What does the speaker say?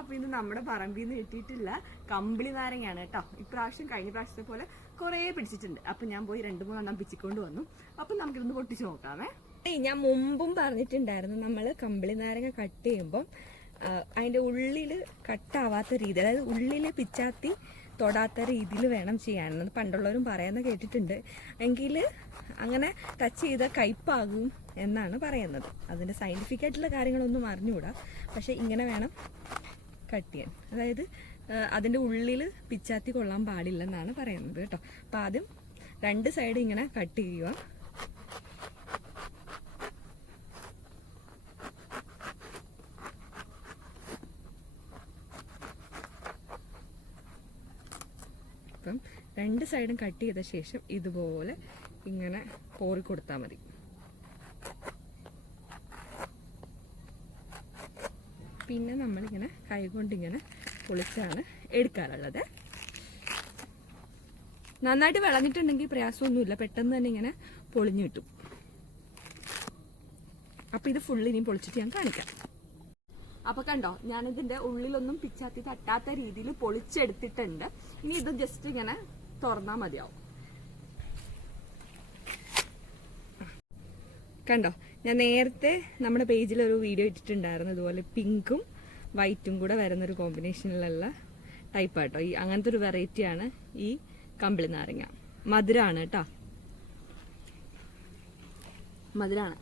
അപ്പൊ ഇന്ന് നമ്മുടെ പറമ്പിൽ നിന്ന് കിട്ടിയിട്ടില്ല കമ്പിളി നാരങ്ങയാണ് കേട്ടോ. ഇപ്രാവശ്യം കഴിഞ്ഞ പ്രാവശ്യത്തെ പോലെ കുറെ പിടിച്ചിട്ടുണ്ട്. അപ്പൊ ഞാൻ പോയി 2-3 പിച്ചിക്കൊണ്ട് വന്നു. അപ്പൊ നമുക്കിതൊന്ന് പൊട്ടിച്ചു നോക്കാമേ. ഞാൻ മുമ്പും പറഞ്ഞിട്ടുണ്ടായിരുന്നു, നമ്മള് കമ്പിളി നാരങ്ങ കട്ട് ചെയ്യുമ്പോൾ അതിന്റെ ഉള്ളില് കട്ടാവാത്ത രീതി, അതായത് ഉള്ളില് പിച്ചാത്തി തൊടാത്ത രീതിയിൽ വേണം ചെയ്യാനെന്ന് പണ്ടുള്ളവരും പറയാന്ന് കേട്ടിട്ടുണ്ട്. എങ്കിൽ അങ്ങനെ ടച്ച് ചെയ്ത കയ്പാകും എന്നാണ് പറയുന്നത്. അതിന്റെ സയന്റിഫിക് ആയിട്ടുള്ള കാര്യങ്ങളൊന്നും അറിഞ്ഞുകൂടാ. പക്ഷെ ഇങ്ങനെ വേണം കട്ട് ചെയ്യാൻ, അതായത് അതിന്റെ ഉള്ളിൽ പിച്ചാത്തി കൊള്ളാൻ പാടില്ലെന്നാണ് പറയുന്നത് കേട്ടോ. അപ്പൊ ആദ്യം 2 സൈഡ് ഇങ്ങനെ കട്ട് ചെയ്യുക. അപ്പം 2 സൈഡും കട്ട് ചെയ്ത ശേഷം ഇതുപോലെ ഇങ്ങനെ കോറി കൊടുത്താൽ മതി. പിന്നെ നമ്മളിങ്ങനെ കൈകൊണ്ടിങ്ങനെ പൊളിച്ചാണ് എടുക്കാറുള്ളത്. നന്നായിട്ട് വിളഞ്ഞിട്ടുണ്ടെങ്കിൽ പ്രയാസമൊന്നുമില്ല, പെട്ടെന്ന് തന്നെ ഇങ്ങനെ പൊളിഞ്ഞു കിട്ടും. അപ്പൊ ഇത് ഫുള്ള് ഇനിയും പൊളിച്ചിട്ട് ഞാൻ കാണിക്കാം. അപ്പൊ കണ്ടോ, ഞാനിതിന്റെ ഉള്ളിലൊന്നും പിച്ചാത്തി തട്ടാത്ത രീതിയിൽ പൊളിച്ചെടുത്തിട്ടുണ്ട്. ഇനി ഇത് ജസ്റ്റ് ഇങ്ങനെ തുറന്നാ മതിയാവും. കണ്ടോ, ഞാൻ നേരത്തെ നമ്മുടെ പേജിൽ ഒരു വീഡിയോ ഇട്ടിട്ടുണ്ടായിരുന്നു, ഇതുപോലെ പിങ്കും വൈറ്റും കൂടെ വരുന്നൊരു കോമ്പിനേഷനിലുള്ള ടൈപ്പാട്ടോ. ഈ അങ്ങനത്തെ ഒരു വെറൈറ്റിയാണ് ഈ കമ്പിളി നാരങ്ങ. മധുരമാണ് കേട്ടോ, മധുരമാണ്.